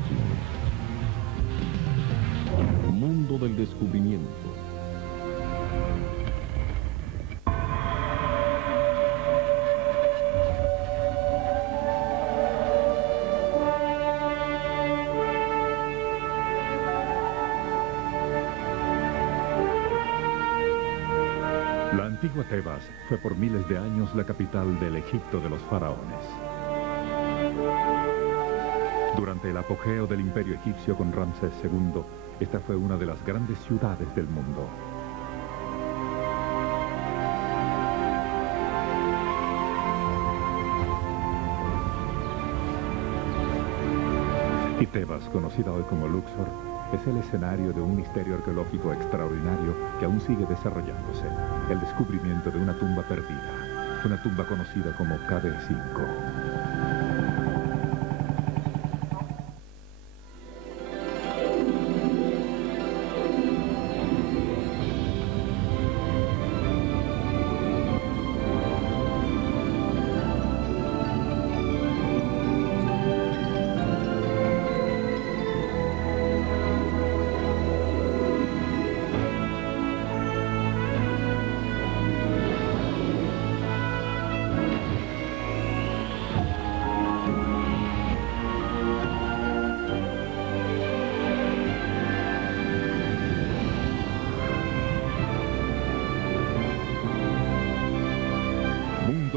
desconocidos. Mundo del descubrimiento. La antigua Tebas fue por miles de años la capital del Egipto de los faraones. Durante el apogeo del imperio egipcio con Ramsés II, esta fue una de las grandes ciudades del mundo. Y Tebas, conocida hoy como Luxor, es el escenario de un misterio arqueológico extraordinario que aún sigue desarrollándose. El descubrimiento de una tumba perdida. Una tumba conocida como KB5.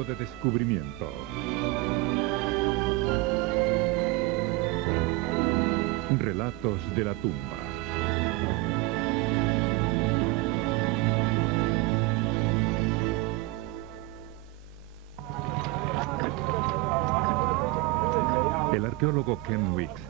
De descubrimiento. Relatos de la tumba. El arqueólogo Ken Weeks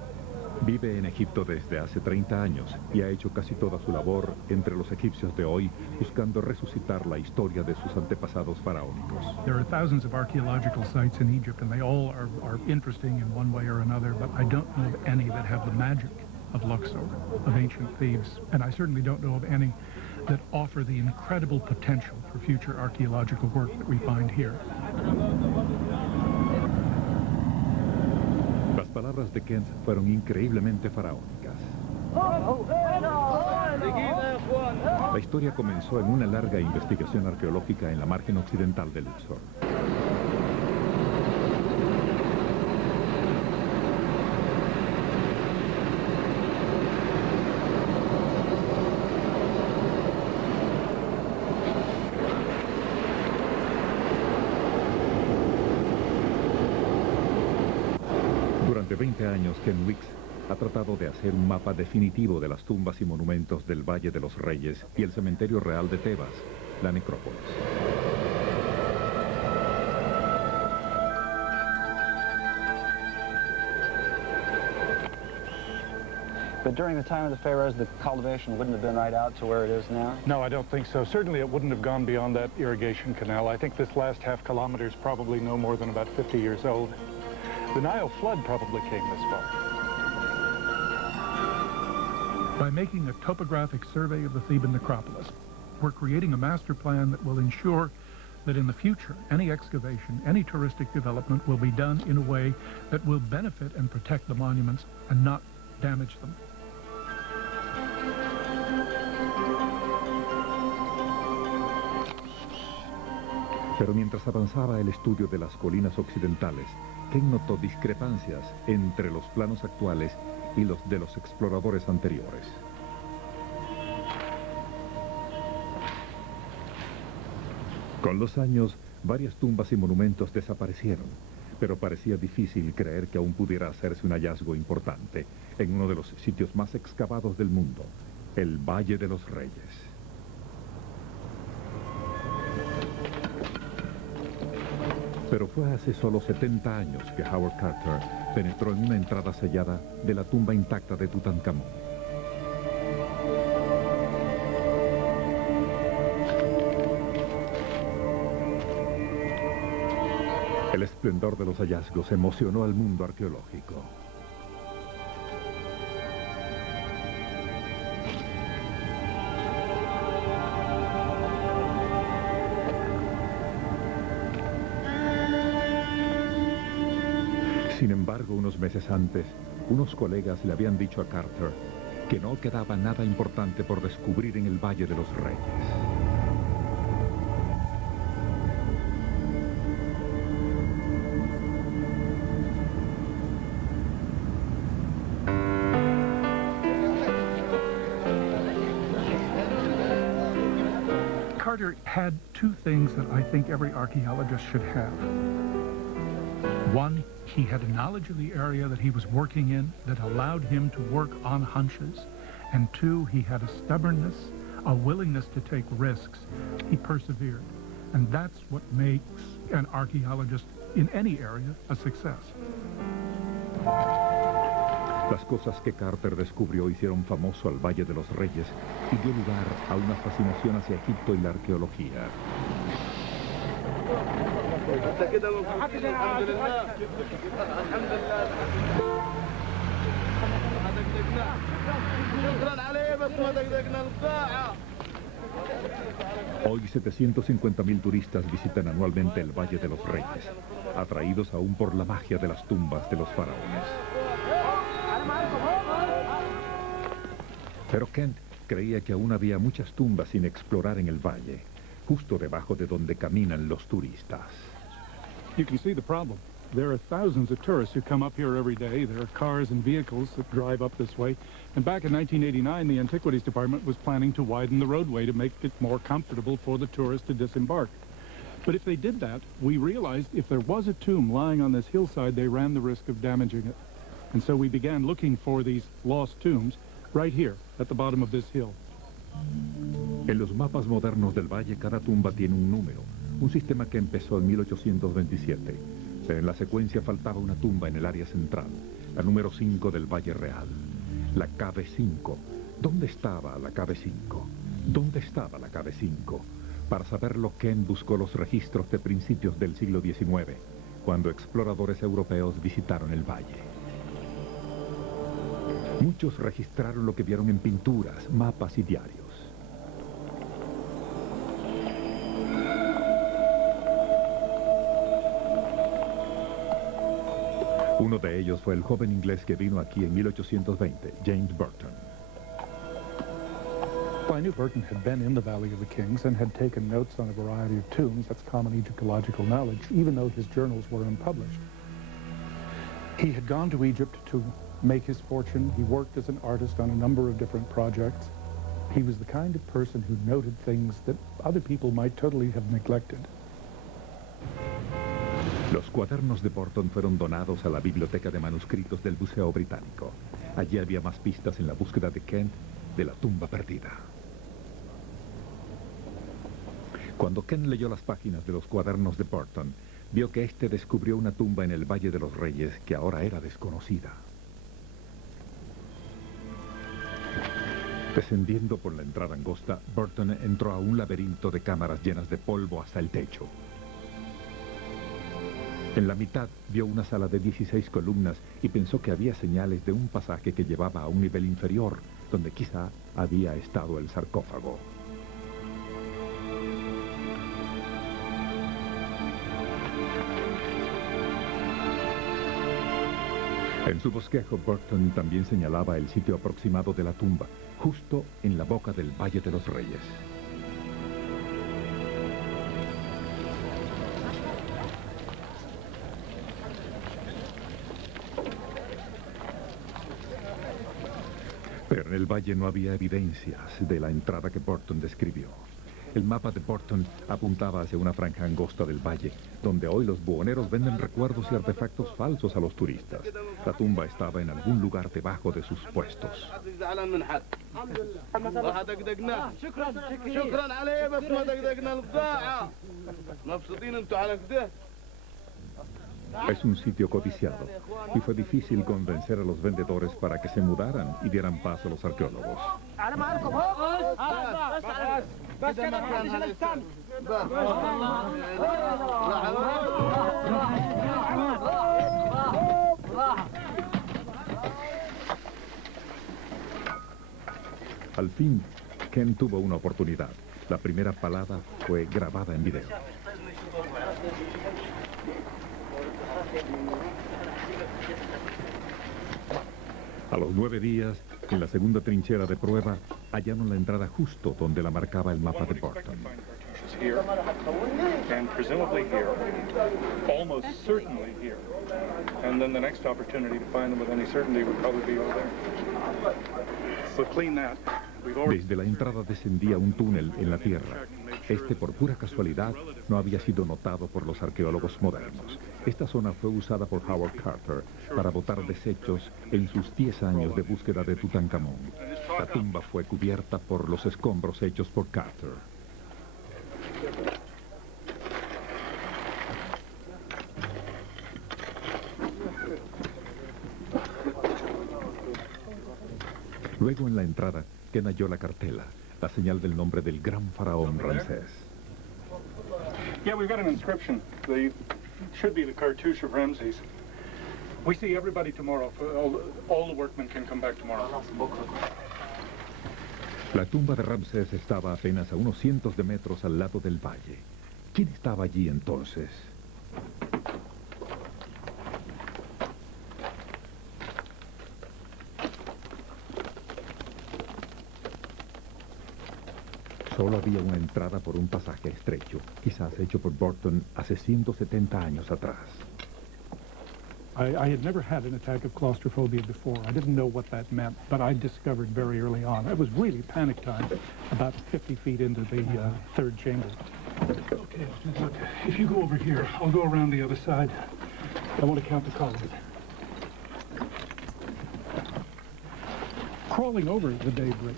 vive en Egipto desde hace 30 años y ha hecho casi toda su labor entre los egipcios de hoy buscando resucitar la historia de sus antepasados faraónicos. There are thousands of archaeological sites in Egypt and they all are interesting in one way or another, but I don't know of any that have the magic of Luxor, of ancient Thebes, and I certainly don't know of any that offer the incredible potential for future archaeological work that we find here. Las palabras de Kent fueron increíblemente faraónicas. La historia comenzó en una larga investigación arqueológica en la margen occidental de Luxor. Durante 20 años, Ken Weeks ha tratado de hacer un mapa definitivo de las tumbas y monumentos del Valle de los Reyes y el cementerio real de Tebas, la necrópolis. But during the time of the pharaohs, the cultivation wouldn't have been right out to where it is now? No, I don't think so. Certainly it wouldn't have gone beyond that irrigation canal. I think this last half kilometer is probably no more than about 50 years old. The Nile flood probably came this far. By making a topographic survey of the Theban necropolis, we're creating a master plan that will ensure that in the future, any excavation, any touristic development will be done in a way that will benefit and protect the monuments and not damage them. Pero mientras avanzaba el estudio de las colinas occidentales, Ken notó discrepancias entre los planos actuales y los de los exploradores anteriores. Con los años, varias tumbas y monumentos desaparecieron, pero parecía difícil creer que aún pudiera hacerse un hallazgo importante en uno de los sitios más excavados del mundo, el Valle de los Reyes. Pero fue hace solo 70 años que Howard Carter penetró en una entrada sellada de la tumba intacta de Tutankamón. El esplendor de los hallazgos emocionó al mundo arqueológico. Sin embargo, unos meses antes, unos colegas le habían dicho a Carter que no quedaba nada importante por descubrir en el Valle de los Reyes. Carter had two things that I think every archaeologist should have. One, he had a knowledge of the area that he was working in that allowed him to work on hunches. And two, he had a stubbornness, a willingness to take risks. He persevered. And that's what makes an archaeologist in any area a success. Las cosas que Carter descubrió hicieron famoso al Valle de los Reyes y dio lugar a una fascinación hacia Egipto y la arqueología. Hoy 750.000 turistas visitan anualmente el Valle de los Reyes, atraídos aún por la magia de las tumbas de los faraones. Pero Kent creía que aún había muchas tumbas sin explorar en el valle, justo debajo de donde caminan los turistas. You can see the problem. There are thousands of tourists who come up here every day. There are cars and vehicles that drive up this way. And back in 1989, the Antiquities Department was planning to widen the roadway to make it more comfortable for the tourists to disembark. But if they did that, we realized if there was a tomb lying on this hillside, they ran the risk of damaging it. And so we began looking for these lost tombs right here at the bottom of this hill. En los mapas modernos del valle, cada tumba tiene un número, un sistema que empezó en 1827. Pero en la secuencia faltaba una tumba en el área central, la número 5 del Valle Real, la KB5. ¿Dónde estaba la KB5? ¿Dónde estaba la KB5? Para saberlo, Ken buscó los registros de principios del siglo XIX, cuando exploradores europeos visitaron el valle. Muchos registraron lo que vieron en pinturas, mapas y diarios. Uno de ellos fue el joven inglés que vino aquí en 1820, James Burton. Well, I knew Burton had been in the Valley of the Kings and had taken notes on a variety of tombs. That's common Egyptological knowledge, even though his journals were unpublished. He had gone to Egypt to make his fortune. He worked as an artist on a number of different projects. He was the kind of person who noted things that other people might totally have neglected. Los cuadernos de Burton fueron donados a la Biblioteca de Manuscritos del Museo Británico. Allí había más pistas en la búsqueda de Kent de la tumba perdida. Cuando Kent leyó las páginas de los cuadernos de Burton, vio que éste descubrió una tumba en el Valle de los Reyes que ahora era desconocida. Descendiendo por la entrada angosta, Burton entró a un laberinto de cámaras llenas de polvo hasta el techo. En la mitad vio una sala de 16 columnas y pensó que había señales de un pasaje que llevaba a un nivel inferior, donde quizá había estado el sarcófago. En su bosquejo, Burton también señalaba el sitio aproximado de la tumba, justo en la boca del Valle de los Reyes. Pero en el valle no había evidencias de la entrada que Burton describió. El mapa de Burton apuntaba hacia una franja angosta del valle, donde hoy los buhoneros venden recuerdos y artefactos falsos a los turistas. La tumba estaba en algún lugar debajo de sus puestos. Es un sitio codiciado y fue difícil convencer a los vendedores para que se mudaran y dieran paso a los arqueólogos. Al fin, Ken tuvo una oportunidad. La primera palabra fue grabada en video. A los 9 días, en la segunda trinchera de prueba, hallaron la entrada justo donde la marcaba el mapa de Burton. Here, and presumably here, almost certainly here. And then the next opportunity to find them with any certainty would probably be over there. So clean that. We've already... Desde la entrada descendía un túnel en la tierra. Este, por pura casualidad, no había sido notado por los arqueólogos modernos. Esta zona fue usada por Howard Carter para botar desechos en sus 10 años de búsqueda de Tutankamón. La tumba fue cubierta por los escombros hechos por Carter. Luego en la entrada, Ken halló la cartela, la señal del nombre del gran faraón Ramsés. Yeah, we've got an inscription. Should be the cartouche of Ramses. We see everybody tomorrow. All the workmen can come back tomorrow. La tumba de Ramsés estaba apenas a unos cientos de metros al lado del valle. ¿Quién estaba allí entonces? Solo había una entrada por un pasaje estrecho, quizás hecho por Burton hace 170 años atrás. I had never had an attack of claustrophobia before. I didn't know what that meant, but I discovered very early on. It was really panic time, about 50 feet into the third chamber. Okay, look, if you go over here, I'll go around the other side. I want to count the columns. Crawling over the debris,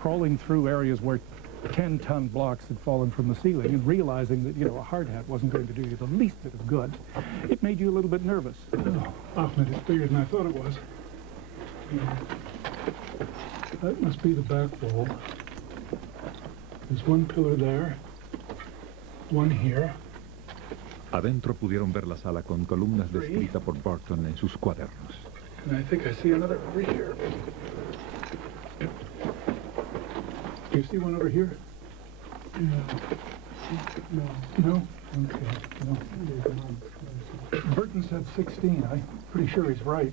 crawling through areas where 10-ton blocks had fallen from the ceiling and realizing that, a hard hat wasn't going to do you the least bit of good, it made you a little bit nervous. Oh, Ahmed, it's bigger than I thought it was. That must be the back wall. There's one pillar there, one here. Adentro pudieron ver la sala con columnas descritas por Burton en sus cuadernos. And I think I see another over here. Do you see one over here? No. No? Okay. No. Burton said 16. I'm pretty sure he's right.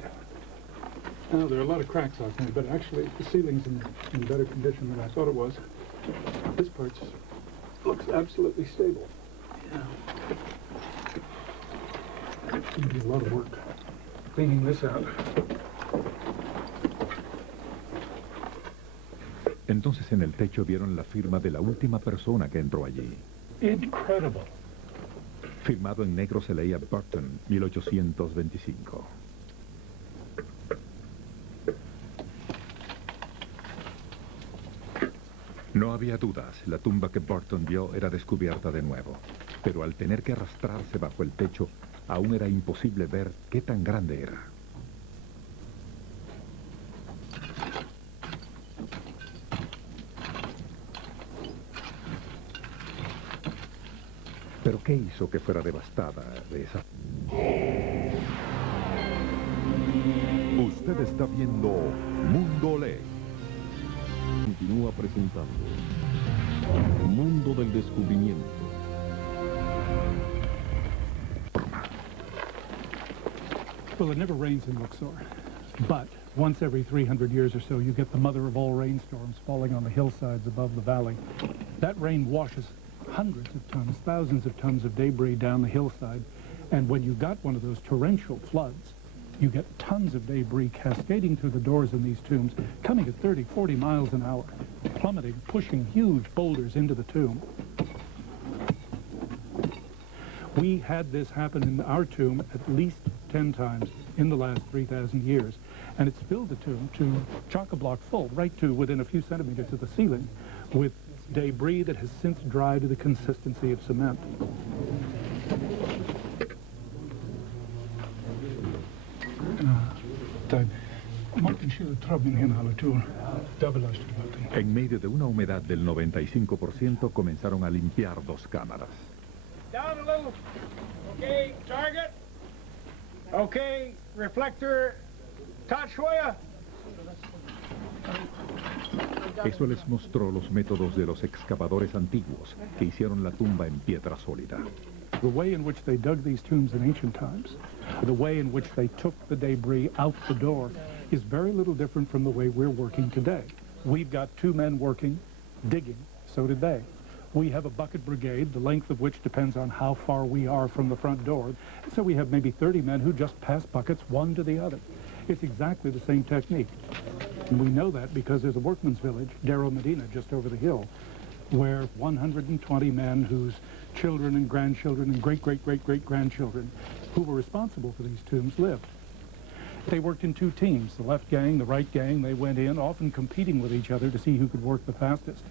Now, there are a lot of cracks out there, but actually the ceiling's in better condition than I thought it was. This part looks absolutely stable. Yeah. It's going to be a lot of work cleaning this out. Entonces en el techo vieron la firma de la última persona que entró allí. Incredible. Firmado en negro se leía Burton, 1825. No había dudas, la tumba que Burton vio era descubierta de nuevo. Pero al tener que arrastrarse bajo el techo, aún era imposible ver qué tan grande era. ¿Pero qué hizo que fuera devastada de esa? Usted está viendo Mundo Lee. Continúa presentando Mundo del Descubrimiento. Well, it never rains in Luxor, but once every 300 years or so, you get the mother of all rainstorms falling on the hillsides above the valley. That rain washes hundreds of tons, thousands of tons of debris down the hillside, and when you got one of those torrential floods, you get tons of debris cascading through the doors in these tombs, coming at 30, 40 miles an hour, plummeting, pushing huge boulders into the tomb. We had this happen in our tomb at least 10 times in the last 3,000 years, and it's filled the tomb to chock-a-block full, right to within a few centimeters of the ceiling, with debris that has since dried to the consistency of cement. En medio de una humedad del 95%, comenzaron a limpiar dos cámaras. Down a little. Okay, target. Okay, reflector. Tachoya. Eso les mostró los métodos de los excavadores antiguos que hicieron la tumba en piedra sólida. The way in which they dug these tombs in ancient times, the way in which they took the debris out the door, is very little different from the way we're working today. We've got 2 men working, digging. So did they. We have a bucket brigade, the length of which depends on how far we are from the front door. So we have maybe 30 men who just pass buckets one to the other. It's exactly the same technique. And we know that because there's a workman's village, Darrow Medina, just over the hill, where 120 men whose children and grandchildren and great-great-great-great-grandchildren who were responsible for these tombs lived. They worked in 2 teams, the left gang, the right gang. They went in, often competing with each other to see who could work the fastest.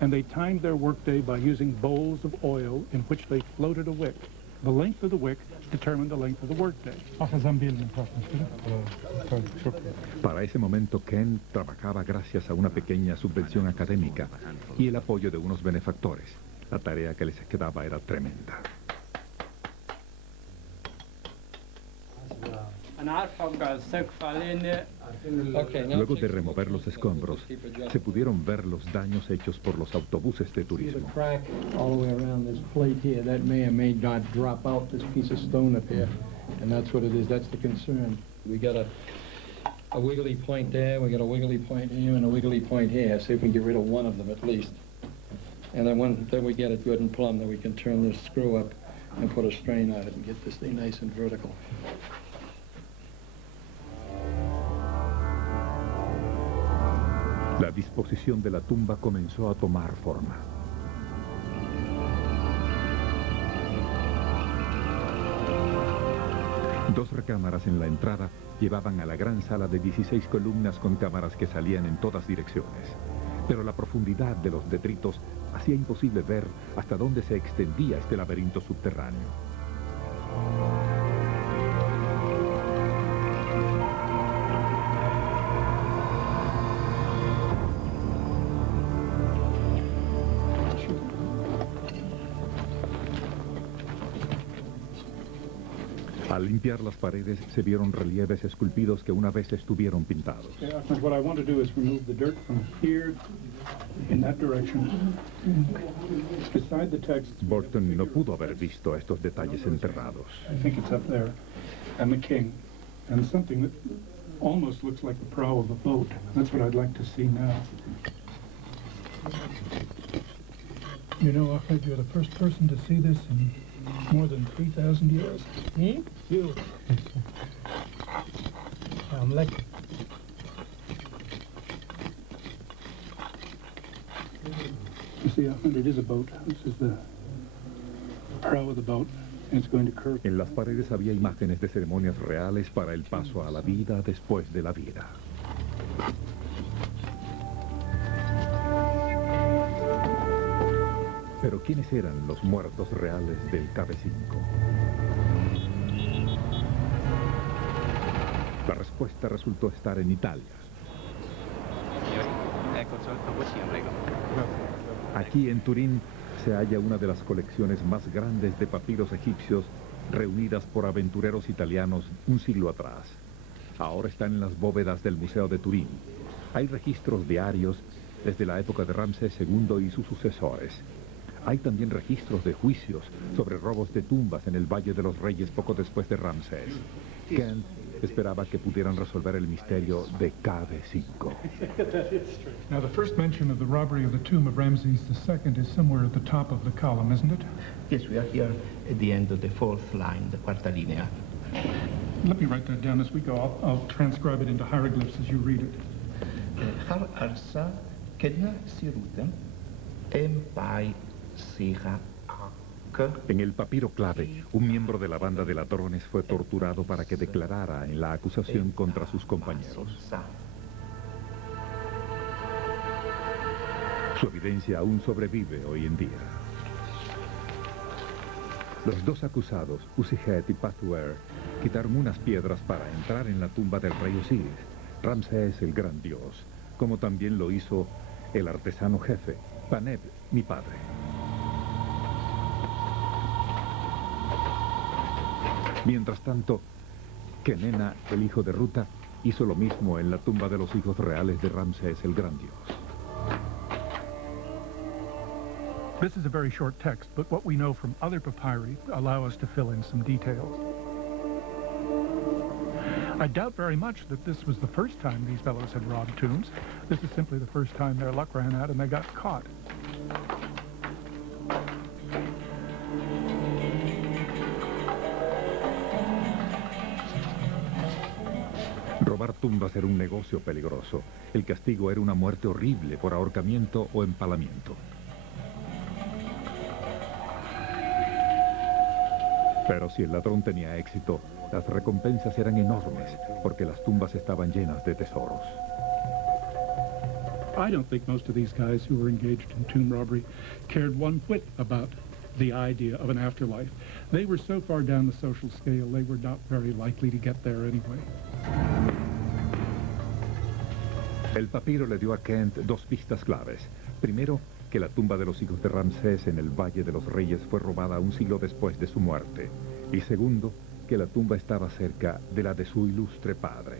And they timed their workday by using bowls of oil in which they floated a wick. The length of the wick determined the length of the workday. Para ese momento, Ken trabajaba gracias a una pequeña subvención académica y el apoyo de unos benefactores. La tarea que les quedaba era tremenda. Luego de remover los escombros, se pudieron ver los daños hechos por los autobuses de turismo. All the way around this plate here, that may or may not drop out this piece of stone up here, and that's what it is. That's the concern. We got a wiggly point there, we got a wiggly point here, and a wiggly point here. See if we can get rid of one of them at least. And then we get it good and plumb, then we can turn this screw up and put a strain on it and get this thing nice and vertical. La disposición de la tumba comenzó a tomar forma. Dos recámaras en la entrada llevaban a la gran sala de 16 columnas con cámaras que salían en todas direcciones. Pero la profundidad de los detritos hacía imposible ver hasta dónde se extendía este laberinto subterráneo. Al limpiar las paredes se vieron relieves esculpidos que una vez estuvieron pintados. What I want to do is remove the dirt from here in that direction. Beside the text, Burton no pudo haber visto estos detalles enterrados. I think it's up there, and the king, and something that almost looks like the prow of a boat. That's what I'd like to see now. You know, Ahmed, you're the first person to see this in more than 3,000 years. Hmm? You. I'm lucky. You see, Ahmed, it is a boat. This is the prow of the boat, and it's going to curve. En las paredes había imágenes de ceremonias reales para el paso a la vida después de la vida. Pero ¿quiénes eran los muertos reales del KB5? La respuesta resultó estar en Italia. Aquí en Turín se halla una de las colecciones más grandes de papiros egipcios reunidas por aventureros italianos un siglo atrás. Ahora están en las bóvedas del Museo de Turín. Hay registros diarios desde la época de Ramsés II y sus sucesores. Hay también registros de juicios sobre robos de tumbas en el Valle de los Reyes poco después de Ramsés. Kent esperaba que pudieran resolver el misterio de KB5. Now, the first mention of the robbery of the tomb of Ramses II is somewhere at the top of the column, isn't it? Yes, we are here at the end of the 4th line, the quarta linea. Let me write that down as we go. I'll transcribe it into hieroglyphs as you read it. Har arsa kedna sirutem empai siha ak. En el papiro clave, un miembro de la banda de ladrones fue torturado para que declarara en la acusación contra sus compañeros. Su evidencia aún sobrevive hoy en día. Los dos acusados, Usihet y Pathuer, quitaron unas piedras para entrar en la tumba del rey Osiris, Ramsés el gran dios, como también lo hizo el artesano jefe, Paneb, mi padre. Mientras tanto, Kenena, el hijo de Ruta, hizo lo mismo en la tumba de los hijos reales de Ramsés el gran dios. This is a very short text, but what we know from other papyri allow us to fill in some details. I doubt very much that this was the first time these fellows had robbed tombs. This is simply the first time their luck ran out and they got caught. Robar tumbas era un negocio peligroso. El castigo era una muerte horrible por ahorcamiento o empalamiento. Pero si el ladrón tenía éxito, las recompensas eran enormes, porque las tumbas estaban llenas de tesoros. I don't think most of these guys who were engaged in tomb robbery cared one whit about the idea of an afterlife. They were so far down the social scale, they were not very likely to get there anyway. El papiro le dio a Kent dos pistas claves. Primero, que la tumba de los hijos de Ramsés en el Valle de los Reyes fue robada un siglo después de su muerte. Y segundo, que la tumba estaba cerca de la de su ilustre padre.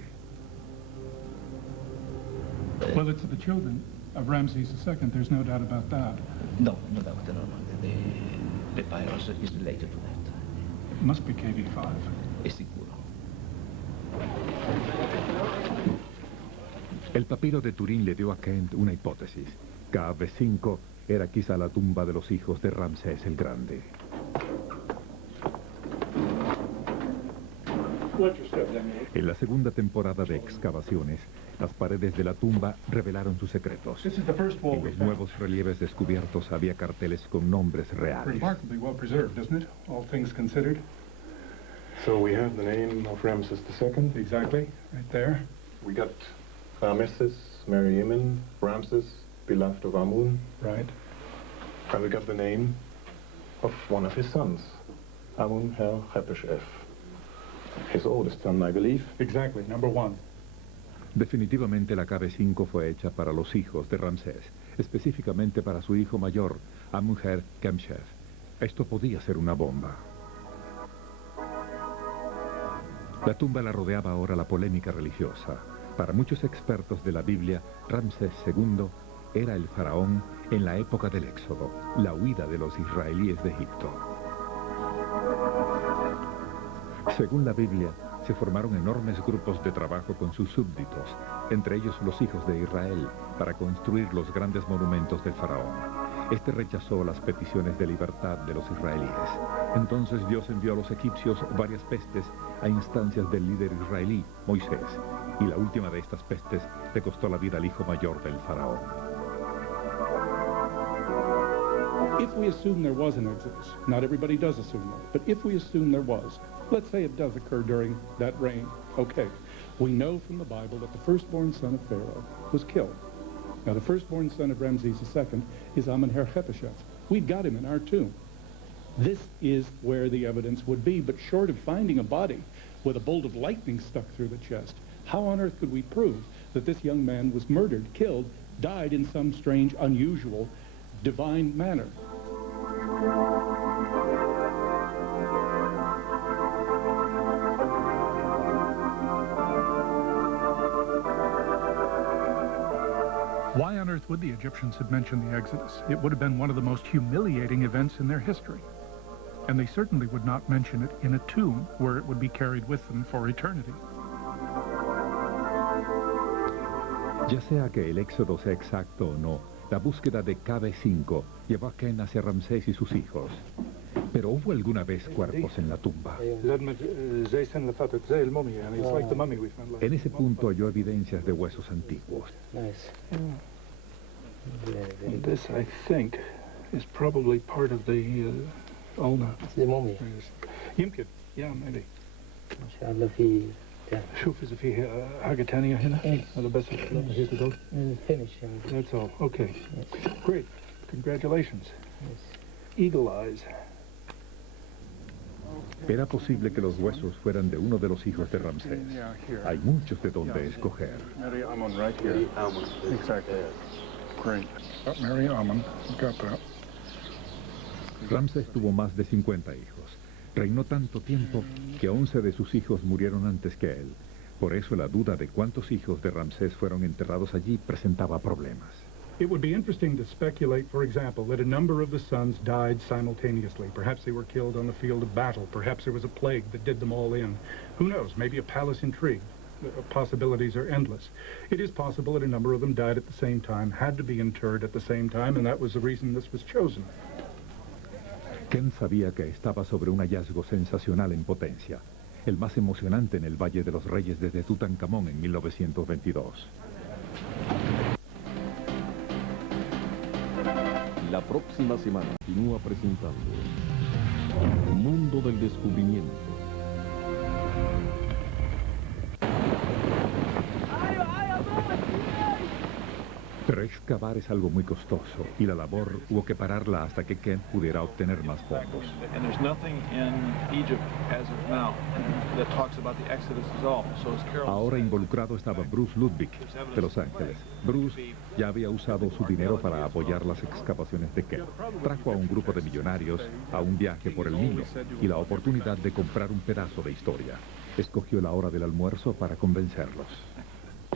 Well, it's the children of Ramses II, there's no doubt about that. No, no doubt, no. The papyrus is related to that. It must be KV5. Es seguro. El papiro de Turín le dio a Kent una hipótesis. KV5 era quizá la tumba de los hijos de Ramsés el Grande. En la segunda temporada de excavaciones, las paredes de la tumba revelaron sus secretos. En los nuevos relieves descubiertos había carteles con nombres reales. Remarkably well preserved, isn't it? All things considered. So we have the name of Ramses II. Exactly, right there. We got Rameses, Meriamun, Ramses, beloved of Amun. Right. And we got the name of one of his sons, Amun-her-Khepeshef. His oldest son, I believe. Exactly, number one. Definitivamente la KB5 fue hecha para los hijos de Ramsés, específicamente para su hijo mayor, Amun-her-Khepeshef. Esto podía ser una bomba. La tumba la rodeaba ahora la polémica religiosa. Para muchos expertos de la Biblia, Ramsés II era el faraón en la época del Éxodo, la huida de los israelíes de Egipto. Según la Biblia, se formaron enormes grupos de trabajo con sus súbditos, entre ellos los hijos de Israel, para construir los grandes monumentos del faraón. Este rechazó las peticiones de libertad de los israelíes. Entonces Dios envió a los egipcios varias pestes a instancias del líder israelí, Moisés, y la última de estas pestes le costó la vida al hijo mayor del faraón. If we assume there was an exodus, not everybody does assume that, but if we assume there was, let's say it does occur during that reign, okay. We know from the Bible that the firstborn son of Pharaoh was killed. Now, the firstborn son of Ramses II is Amun-her-Khepeshef. We've got him in our tomb. This is where the evidence would be, but short of finding a body with a bolt of lightning stuck through the chest, how on earth could we prove that this young man was murdered, killed, died in some strange, unusual, divine manner? Why on earth would the Egyptians have mentioned the Exodus? It would have been one of the most humiliating events in their history. And they certainly would not mention it in a tomb where it would be carried with them for eternity. Ya sea que el éxodo sea exacto o no, la búsqueda de KB5 llevó a Ken hacia Ramsés y sus hijos. Pero ¿hubo alguna vez cuerpos en la tumba? En ese punto halló evidencias de huesos antiguos. This, I think, is probably part of the ulna. The mummy. يمكن, yeah, maybe. ما شاء الله في شوف إذا في حاجة تانية هنا ولا بس هي دول. finish يعني. That's all. Okay. Great. Congratulations. Eagle eyes. Era posible que los huesos fueran de uno de los hijos de Ramsés. Hay muchos de donde escoger. Mary Amun right here. Exactly. Great. Mary Amun, got that. Ramsés tuvo más de 50 hijos. Reinó tanto tiempo que 11 de sus hijos murieron antes que él. Por eso la duda de cuántos hijos de Ramsés fueron enterrados allí presentaba problemas. It would be interesting to speculate, for example, that a number of the sons died simultaneously. Perhaps they were killed on the field of battle. Perhaps there was a plague that did them all in. Who knows? Maybe a palace intrigue. The possibilities are endless. It is possible that a number of them died at the same time, had to be interred at the same time, and that was the reason this was chosen. Ken sabía que estaba sobre un hallazgo sensacional en potencia, el más emocionante en el Valle de los Reyes desde Tutankamón en 1922. La próxima semana continúa presentando Mundo del Descubrimiento. Pero excavar es algo muy costoso y la labor hubo que pararla hasta que Kent pudiera obtener más fondos. And there's nothing in Egypt as of now that talks about the Exodus at all. So as Carol Ahora involucrado estaba Bruce Ludwig, de Los Ángeles. Bruce ya había usado su dinero para apoyar las excavaciones de Kent. Trajo a un grupo de millonarios a un viaje por el Nilo y la oportunidad de comprar un pedazo de historia. Escogió la hora del almuerzo para convencerlos.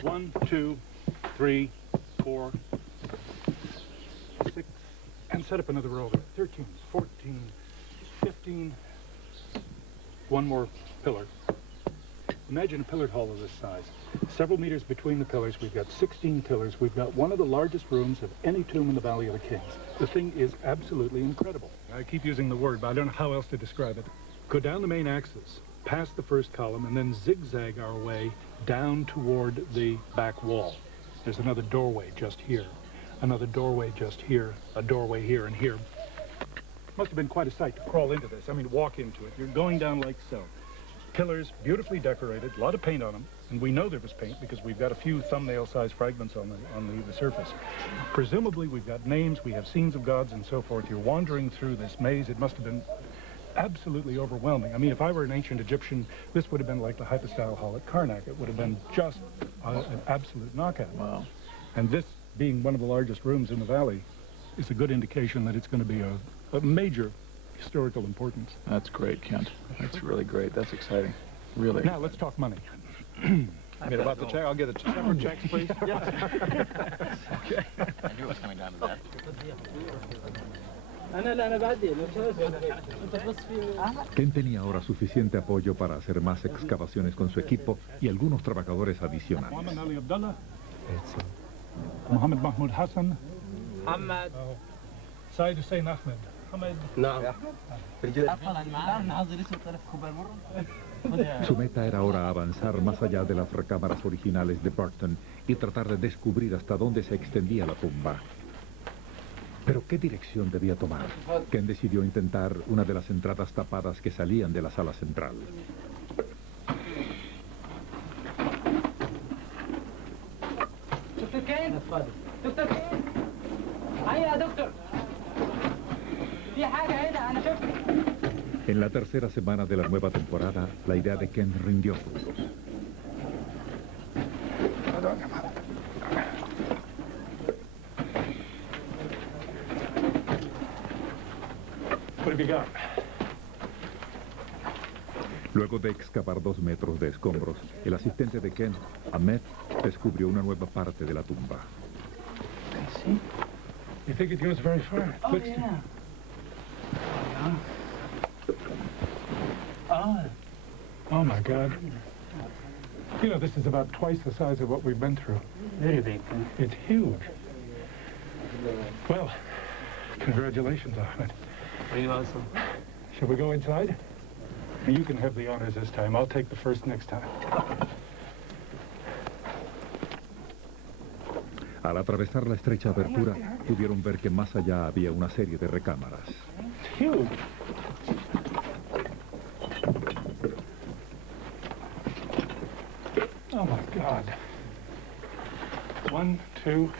1, 2, 3, 4, 6, and set up another row there. 13, 14, 15. One more pillar. Imagine a pillared hall of this size. Several meters between the pillars. We've got 16 pillars. We've got one of the largest rooms of any tomb in the Valley of the Kings. The thing is absolutely incredible. I keep using the word, but I don't know how else to describe it. Go down the main axis, past the first column, and then zigzag our way down toward the back wall. There's another doorway just here, another doorway just here, a doorway here and here. Must have been quite a sight to crawl into this. I mean, walk into it. You're going down like so. Pillars, beautifully decorated, a lot of paint on them, and we know there was paint because we've got a few thumbnail-sized fragments on the surface. Presumably, we've got names, we have scenes of gods and so forth. You're wandering through this maze. It must have been absolutely overwhelming. I mean, if I were an ancient Egyptian, this would have been like the Hypostyle Hall at Karnak. It would have been just an absolute knockout. Wow. And this, being one of the largest rooms in the valley, is a good indication that it's going to be a major historical importance. That's great, Kent. That's really great. That's exciting. Really. Now, let's talk money. I mean, about the check, I'll get the separate checks, please. Okay. I knew it was coming down to that. Ken tenía ahora suficiente apoyo para hacer más excavaciones con su equipo y algunos trabajadores adicionales. Muhammad Ali Abdullah. Muhammad Mahmoud Hassan. محمد Said Hussein Ahmed. نعم Su meta era ahora avanzar más allá de las recámaras originales de Burton y tratar de descubrir hasta dónde se extendía la tumba. Pero ¿qué dirección debía tomar? Ken decidió intentar una de las entradas tapadas que salían de la sala central. دكتور كين دكتور كين ايوه يا دكتور في حاجه هنا انا شفت. En la tercera semana de la nueva temporada, la idea de Ken rindió frutos. What have you got? Luego de excavar 2 metros de escombros, el asistente de Ken, Ahmed, descubrió una nueva parte de la tumba. See? You think it goes very far? Oh, Let's- yeah. Oh my God. You know, this is about twice the size of what we've been through. Very big. It's huge. Well, congratulations, Ahmed. Very awesome. Shall we go inside? You can have the honors this time. I'll take the first next time. Al atravesar la estrecha abertura, pudieron ver que más allá había una serie de recámaras. It's huge. Oh my God. 1, 2,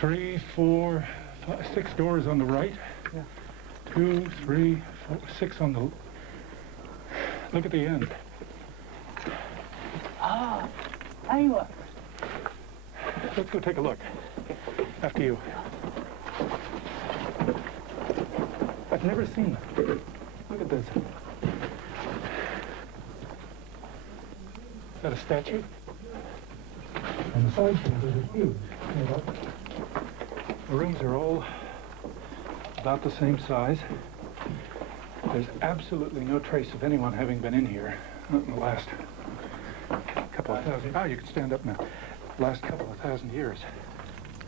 3, 4, 5, 6 doors on the right. 2, 3, 4, 6 on the... Look at the end. ايوه. Let's go take a look. After you. I've never seen that. Look at this. Is that a statue? And the side chambers are huge. You know, the rooms are all about the same size. There's absolutely no trace of anyone having been in here, not in the last couple of thousand. Ah, you can stand up now. Last couple of thousand years.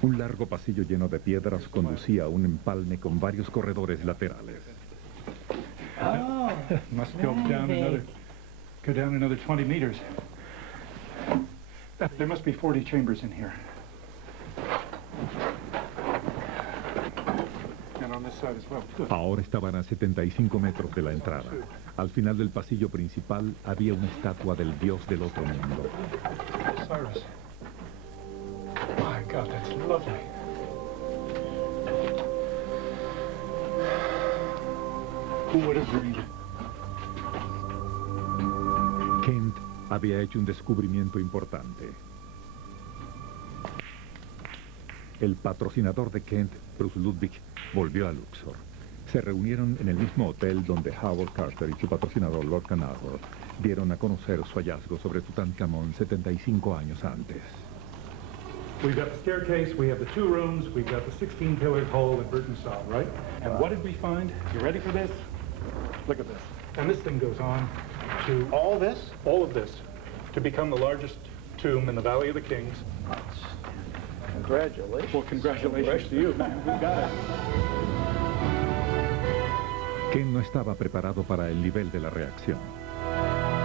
Un largo pasillo lleno de piedras conducía a un empalme con varios corredores laterales. Must go down another 20 meters. There must be 40 chambers in here. And on this side as well. Good. Ahora estaban a 75 metros de la entrada. Al final del pasillo principal había una estatua del dios del otro mundo. Osiris. My God, that's lovely. Who would have dreamed? Kent había hecho un descubrimiento importante. El patrocinador de Kent, Bruce Ludwig, volvió a Luxor. Se reunieron en el mismo hotel donde Howard Carter y su patrocinador Lord Carnarvon dieron a conocer su hallazgo sobre Tutankamón 75 años antes. We've got the staircase, we have the 2 rooms, we've got the 16-pillared hole in Burton Saw, right? And what did we find? You ready for this? Look at this. And this thing goes on to... All this? All of this. To become the largest tomb in the Valley of the Kings. Congratulations. Well, congratulations to you, man. We got it. Kent no estaba preparado para el nivel de la reacción.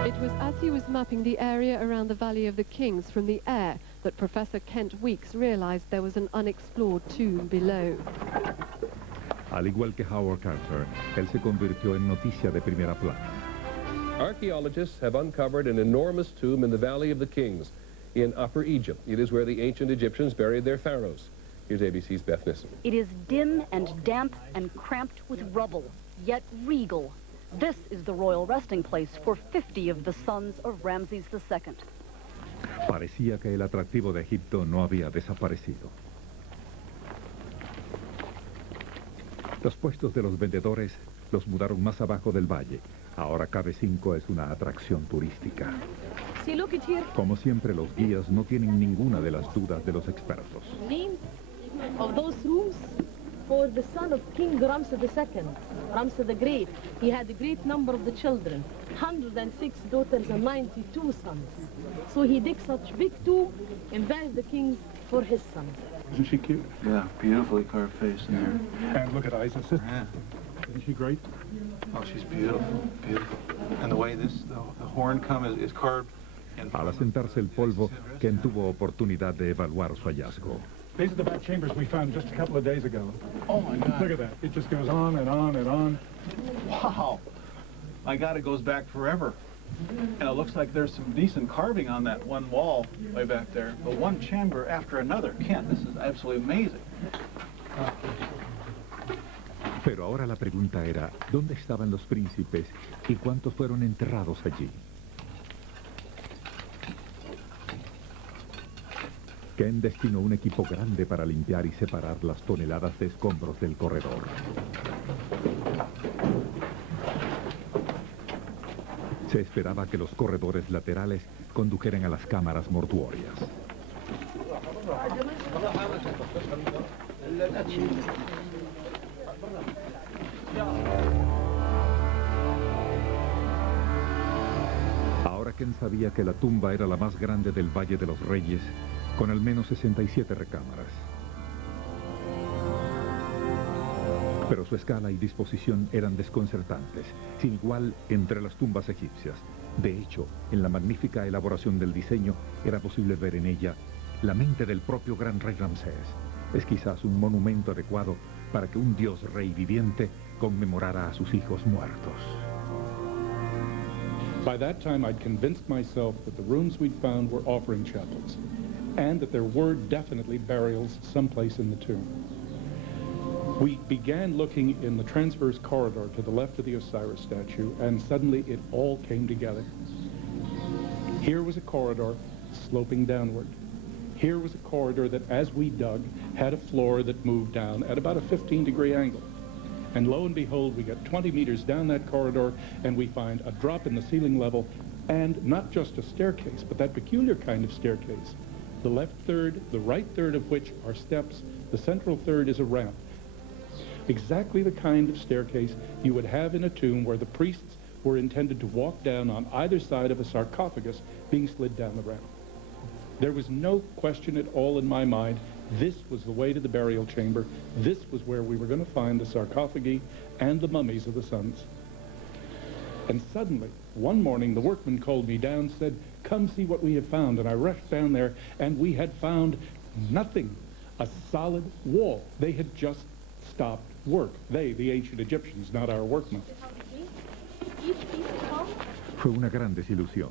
It was as he was mapping the area around the Valley of the Kings from the air that Professor Kent Weeks realized there was an unexplored tomb below. Al igual que Howard Carter, él se convirtió en noticia de primera plana. Archaeologists have uncovered an enormous tomb in the Valley of the Kings in Upper Egypt. It is where the ancient Egyptians buried their pharaohs. Here's ABC's Beth Nissen. It is dim and damp and cramped with rubble, yet regal. This is the royal resting place for 50 of the sons of Ramses II. Parecía que el atractivo de Egipto no había desaparecido. Los puestos de los vendedores los mudaron más abajo del valle. Ahora KB5 es una atracción turística. See, look at here. Como siempre, los guías no tienen ninguna de las dudas de los expertos. Names of those rooms for the son of King Ramses II, Ramses the Great. He had a great number of the children, 106 daughters and 92 sons. So he digs such big tomb and buries the king for his son. Isn't she cute? Yeah, beautifully carved face in there. And look at Isis. Yeah. Isn't she great? Oh, she's beautiful, beautiful. And the way the horn come is carved. Al asentarse el polvo, Kent tuvo oportunidad de evaluar su hallazgo. These are the back chambers we found just a couple of days ago. Oh, my God. Look at that. It just goes on and on and on. Wow. My God, it goes back forever. And it looks like there's some decent carving on that one wall way back there. But one chamber after another. Kent, this is absolutely amazing. Pero ahora la pregunta era, ¿dónde estaban los príncipes y cuántos fueron enterrados allí? Kent destinó un equipo grande para limpiar y separar las toneladas de escombros del corredor. Se esperaba que los corredores laterales condujeran a las cámaras mortuorias. Ahora Kent sabía que la tumba era la más grande del Valle de los Reyes, con al menos 67 recámaras. Pero su escala y disposición eran desconcertantes, sin igual entre las tumbas egipcias. De hecho, en la magnífica elaboración del diseño, era posible ver en ella la mente del propio gran rey Ramsés. Es quizás un monumento adecuado para que un dios rey viviente conmemorara a sus hijos muertos. By that time, I'd convinced myself that the rooms we'd found were offering chapels, and that there were definitely burials someplace in the tomb. We began looking in the transverse corridor to the left of the Osiris statue, and suddenly it all came together. Here was a corridor sloping downward. Here was a corridor that, as we dug, had a floor that moved down at about a 15-degree angle. And lo and behold, we got 20 meters down that corridor, and we find a drop in the ceiling level, and not just a staircase, but that peculiar kind of staircase the left third, the right third of which are steps, the central third is a ramp. Exactly the kind of staircase you would have in a tomb where the priests were intended to walk down on either side of a sarcophagus being slid down the ramp. There was no question at all in my mind. This was the way to the burial chamber. This was where we were going to find the sarcophagi and the mummies of the sons. And suddenly, one morning, the workman called me down, said, "Come see what we have found." And I rushed down there, and we had found nothing, a solid wall. They had just stopped work. They, the ancient Egyptians, not our workmen. Fue una gran desilusión.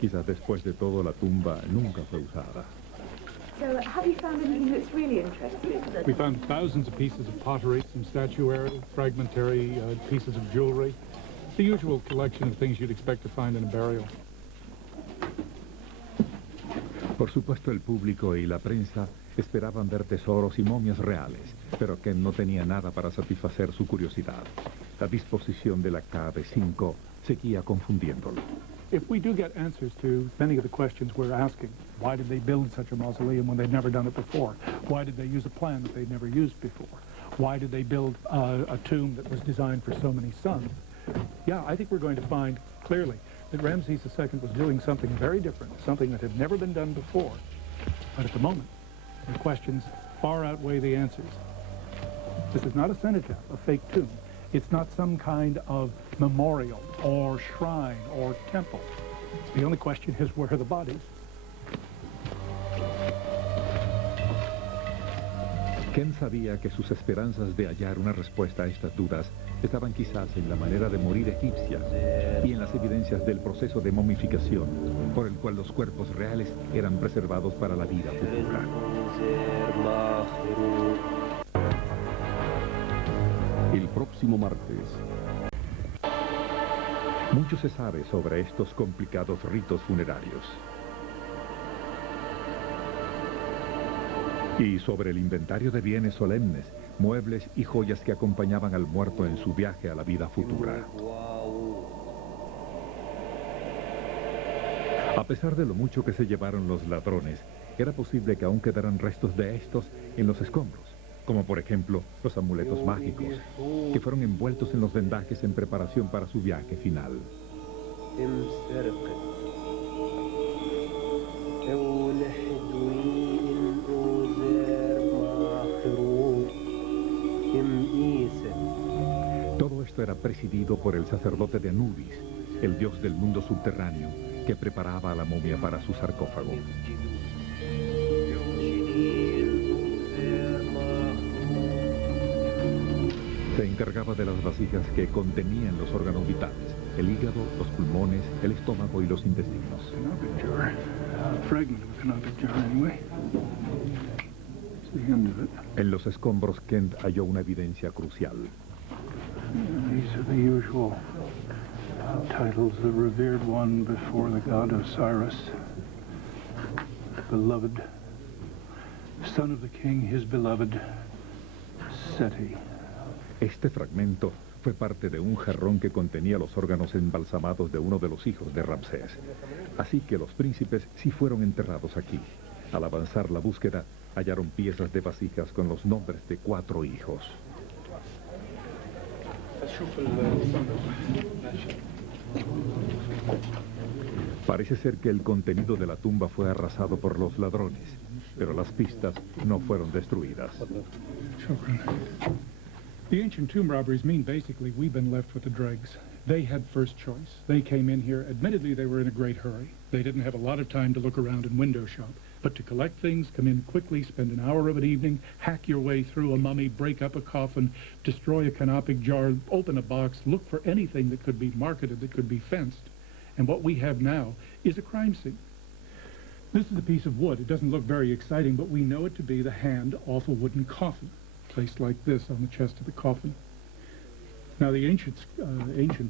Quizás después de todo la tumba nunca fue usada. So, have you found anything that's really interesting? We found thousands of pieces of pottery, some statuary, fragmentary pieces of jewelry. The usual collection of things you'd expect to find in a burial. Por supuesto, el público y la prensa esperaban ver tesoros y momias reales, pero Kent no tenía nada para satisfacer su curiosidad. La disposición de la KB5 seguía confundiéndolo. If we do get answers to many of the questions we're asking, why did they build such a mausoleum when they'd never done it before? Why did they use a plan that they'd never used before? Why did they build a tomb that was designed for so many sons? Yeah, I think we're going to find clearly that Ramses II was doing something very different, something that had never been done before. But at the moment, the questions far outweigh the answers. This is not a cenotaph, a fake tomb. It's not some kind of memorial or shrine or temple. The only question is, where are the bodies? Kent sabía que sus esperanzas de hallar una respuesta a estas dudas estaban quizás en la manera de morir egipcia y en las evidencias del proceso de momificación por el cual los cuerpos reales eran preservados para la vida futura. El próximo martes. Mucho se sabe sobre estos complicados ritos funerarios. Y sobre el inventario de bienes solemnes, muebles y joyas que acompañaban al muerto en su viaje a la vida futura. A pesar de lo mucho que se llevaron los ladrones, era posible que aún quedaran restos de estos en los escombros, como por ejemplo los amuletos mágicos, que fueron envueltos en los vendajes en preparación para su viaje final. Todo esto era presidido por el sacerdote de Anubis, el dios del mundo subterráneo, que preparaba a la momia para su sarcófago. Se encargaba de las vasijas que contenían los órganos vitales, el hígado, los pulmones, el estómago y los intestinos. En los escombros, Kent halló una evidencia crucial. These are the usual titles. The revered one before the god Osiris, beloved, son of the king, his beloved, Seti. Este fragmento fue parte de un jarrón que contenía los órganos embalsamados de uno de los hijos de Ramsés. Así que los príncipes sí fueron enterrados aquí. Al avanzar la búsqueda, hallaron piezas de vasijas con los nombres de 4 hijos. Parece ser que el contenido de la tumba fue arrasado por los ladrones, pero las pistas no fueron destruidas. The ancient tomb robberies mean basically we've been left with the dregs. They had first choice. They came in here. Admittedly, they were in a great hurry. They didn't have a lot of time to look around and window shop. But to collect things, come in quickly, spend an hour of an evening, hack your way through a mummy, break up a coffin, destroy a canopic jar, open a box, look for anything that could be marketed, that could be fenced. And what we have now is a crime scene. This is a piece of wood. It doesn't look very exciting, but we know it to be the hand off a wooden coffin, placed like this on the chest of the coffin. Now, the ancient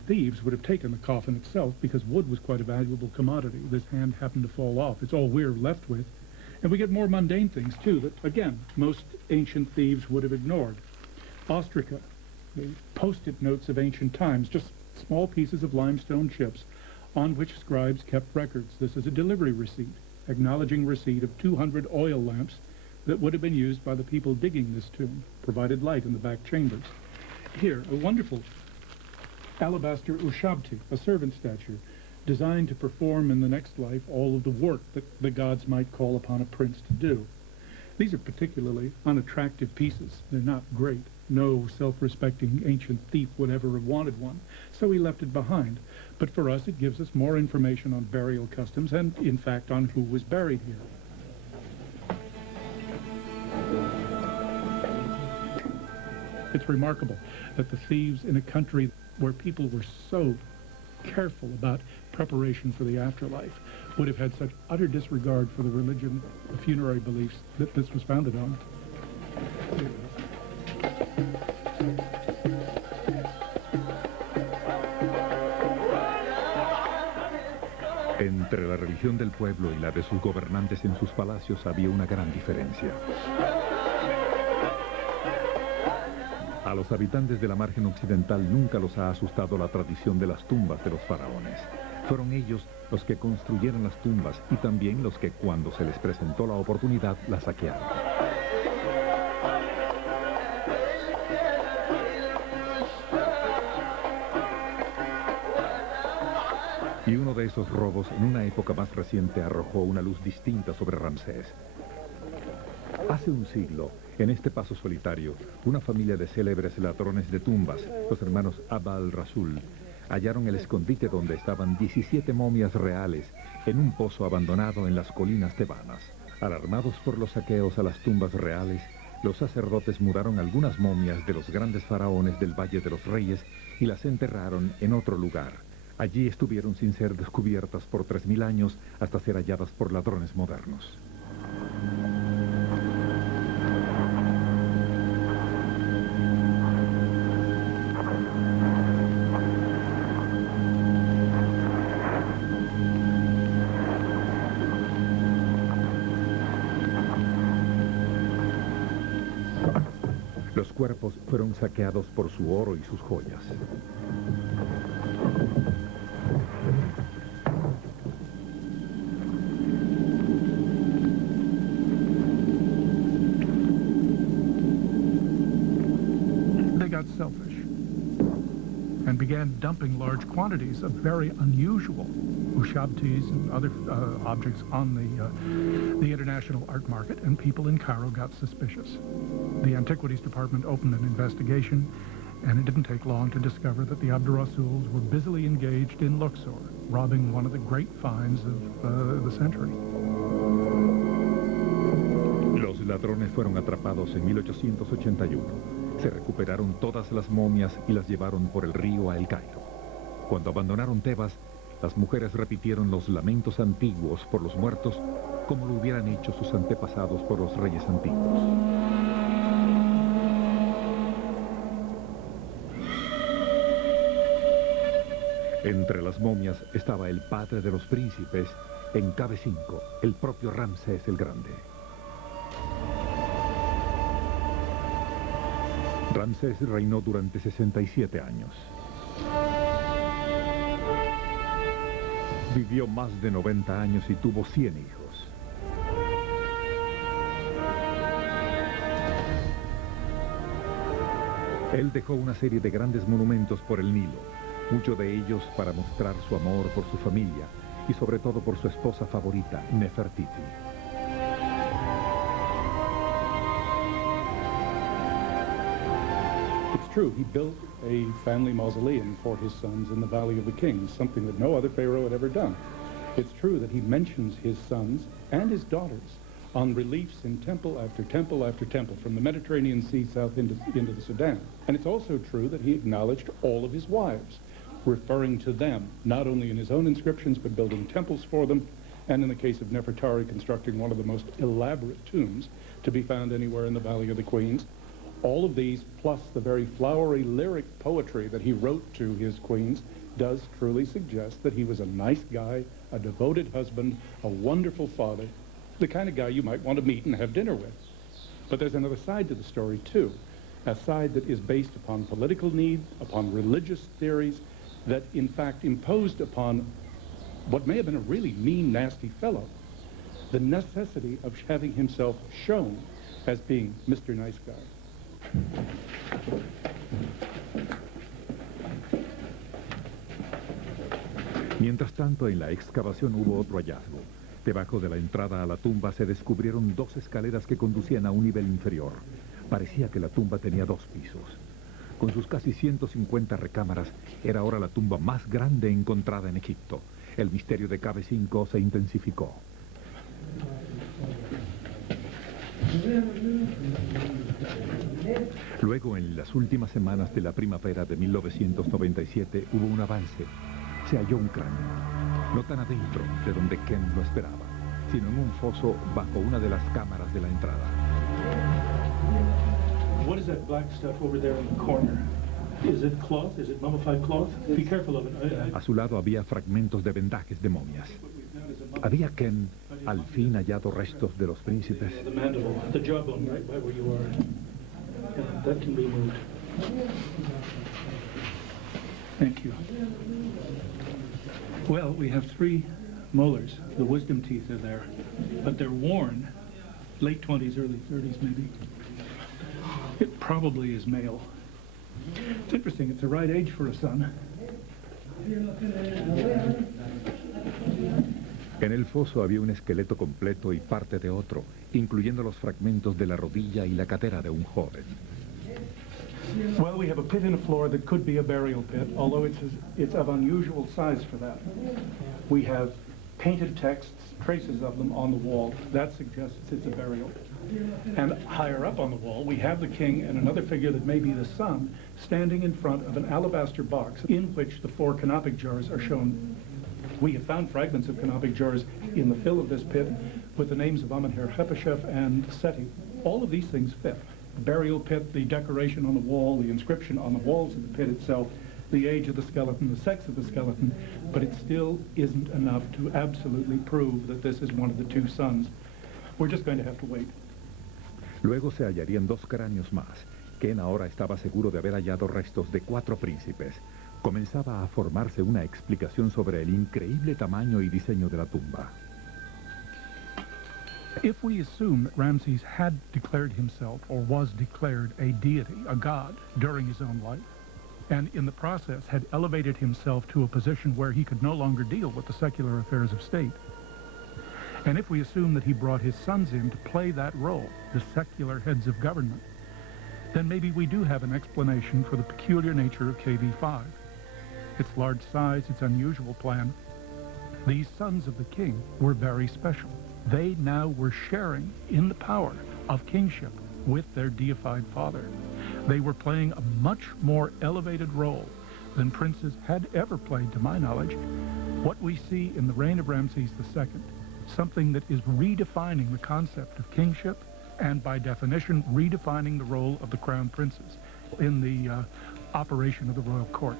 thieves would have taken the coffin itself because wood was quite a valuable commodity. This hand happened to fall off. It's all we're left with. And we get more mundane things, too, that, again, most ancient thieves would have ignored. Ostraca, the post-it notes of ancient times, just small pieces of limestone chips on which scribes kept records. This is a delivery receipt. acknowledging receipt of 200 oil lamps that would have been used by the people digging this tomb, provided light in the back chambers. Here, a wonderful alabaster Ushabti, a servant statue, designed to perform in the next life all of the work that the gods might call upon a prince to do. These are particularly unattractive pieces. They're not great. No self-respecting ancient thief would ever have wanted one, so he left it behind. But for us, it gives us more information on burial customs and, in fact, on who was buried here. It's remarkable that the thieves in a country where people were so careful about preparation for the afterlife would have had such utter disregard for the religion, the funerary beliefs that this was founded on. Entre la religión del pueblo y la de sus gobernantes en sus palacios había una gran diferencia. A los habitantes de la margen occidental nunca los ha asustado la tradición de las tumbas de los faraones. Fueron ellos los que construyeron las tumbas y también los que, cuando se les presentó la oportunidad, las saquearon. Y uno de esos robos, en una época más reciente, arrojó una luz distinta sobre Ramsés. Hace un siglo, en este paso solitario, una familia de célebres ladrones de tumbas, los hermanos Abba al-Rasul, hallaron el escondite donde estaban 17 momias reales en un pozo abandonado en las colinas tebanas. Alarmados por los saqueos a las tumbas reales, los sacerdotes mudaron algunas momias de los grandes faraones del Valle de los Reyes y las enterraron en otro lugar. Allí estuvieron sin ser descubiertas por 3000 años hasta ser halladas por ladrones modernos. Los cuerpos fueron saqueados por su oro y sus joyas. They got selfish and began dumping large quantities of very unusual ushabtis and other objects on the international art market, and people in Cairo got suspicious. The Antiquities Department opened an investigation, and it didn't take long to discover that the Abdurrasuls were busily engaged in Luxor, robbing one of the great finds of the century. Los ladrones fueron atrapados en 1881. Se recuperaron todas las momias y las llevaron por el río a El Cairo. Cuando abandonaron Tebas, las mujeres repitieron los lamentos antiguos por los muertos como lo hubieran hecho sus antepasados por los reyes antiguos. Entre las momias estaba el padre de los príncipes, Enkabe V, el propio Ramsés el Grande. Ramsés reinó durante 67 años. Vivió más de 90 años y tuvo 100 hijos. Él dejó una serie de grandes monumentos por el Nilo, muchos de ellos para mostrar su amor por su familia y sobre todo por su esposa favorita, Nefertiti. It's true, he built a family mausoleum for his sons in the Valley of the Kings, something that no other pharaoh had ever done. It's true that he mentions his sons and his daughters on reliefs in temple after temple after temple, from the Mediterranean Sea south into the Sudan. And it's also true that he acknowledged all of his wives, referring to them, not only in his own inscriptions, but building temples for them, and in the case of Nefertari, constructing one of the most elaborate tombs to be found anywhere in the Valley of the Queens. All of these, plus the very flowery lyric poetry that he wrote to his queens, does truly suggest that he was a nice guy, a devoted husband, a wonderful father, the kind of guy you might want to meet and have dinner with. But there's another side to the story, too, a side that is based upon political need, upon religious theories, that in fact imposed upon what may have been a really mean, nasty fellow, the necessity of having himself shown as being Mr. Nice Guy. Mientras tanto, en la excavación hubo otro hallazgo. Debajo de la entrada a la tumba se descubrieron 2 escaleras que conducían a un nivel inferior. Parecía que la tumba tenía 2 pisos. Con sus casi 150 recámaras, era ahora la tumba más grande encontrada en Egipto. El misterio de KB5 se intensificó. Luego, en las últimas semanas de la primavera de 1997, hubo un avance. Se halló un cráneo, no tan adentro de donde Ken lo esperaba, sino en un foso bajo una de las cámaras de la entrada. What is that black stuff over there in the corner? Is it cloth? Is it mummified cloth? Be careful of it. A su lado había fragmentos de vendajes de momias. ¿Había Ken al fin hallado restos de los príncipes? The mandible, the jawbone, right where you are. Yeah, that can be moved. Thank you. Well, we have 3 molars. The wisdom teeth are there, but they're worn, late 20s, early 30s maybe. It probably is male. It's interesting, it's the right age for a son. En el foso había un esqueleto completo y parte de otro, incluyendo los fragmentos de la rodilla y la cadera de un joven. Well, we have a pit in the floor that could be a burial pit, although it's of unusual size for that. We have painted texts, traces of them on the wall. That suggests it's a burial. And higher up on the wall, we have the king and another figure that may be the son standing in front of an alabaster box in which the 4 canopic jars are shown. We have found fragments of canopic jars in the fill of this pit with the names of Amenhotep and Seti. All of these things fit. The burial pit, the decoration on the wall, the inscription on the walls of the pit itself, the age of the skeleton, the sex of the skeleton, but it still isn't enough to absolutely prove that this is one of the 2 sons. We're just going to have to wait. Luego se hallarían 2 cráneos más. Ken ahora estaba seguro de haber hallado restos de 4 príncipes. Comenzaba a formarse una explicación sobre el increíble tamaño y diseño de la tumba. If we assume that Ramses had declared himself, or was declared, a deity, a god, during his own life, and in the process had elevated himself to a position where he could no longer deal with the secular affairs of state, and if we assume that he brought his sons in to play that role, the secular heads of government, then maybe we do have an explanation for the peculiar nature of KV5. Its large size, its unusual plan. These sons of the king were very special. They now were sharing in the power of kingship with their deified father. They were playing a much more elevated role than princes had ever played, to my knowledge. What we see in the reign of Ramses II, something that is redefining the concept of kingship and, by definition, redefining the role of the crown princes in the operation of the royal court.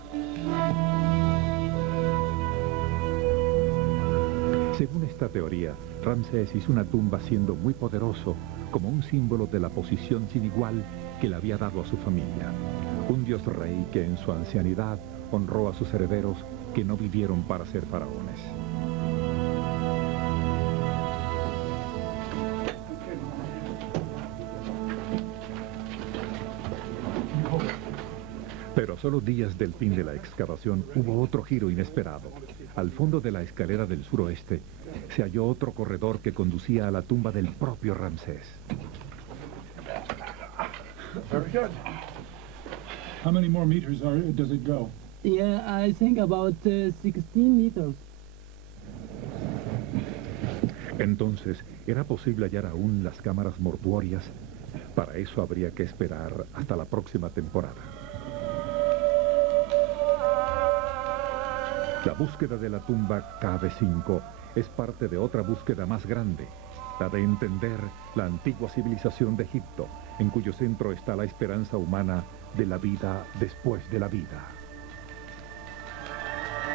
Según esta teoría, Ramsés hizo una tumba siendo muy poderoso, como un símbolo de la posición sin igual que le había dado a su familia. Un dios rey que en su ancianidad honró a sus herederos que no vivieron para ser faraones. Pero a solo días del fin de la excavación hubo otro giro inesperado. Al fondo de la escalera del suroeste se halló otro corredor que conducía a la tumba del propio Ramsés. Very good. How many more meters does it go? Yeah, I think about 16 meters. Entonces, ¿era posible hallar aún las cámaras mortuorias? Para eso habría que esperar hasta la próxima temporada. La búsqueda de la tumba KB5 es parte de otra búsqueda más grande, la de entender la antigua civilización de Egipto, en cuyo centro está la esperanza humana de la vida después de la vida.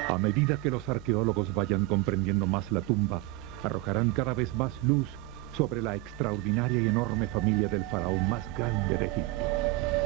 A medida que los arqueólogos vayan comprendiendo más la tumba, arrojarán cada vez más luz sobre la extraordinaria y enorme familia del faraón más grande de Egipto.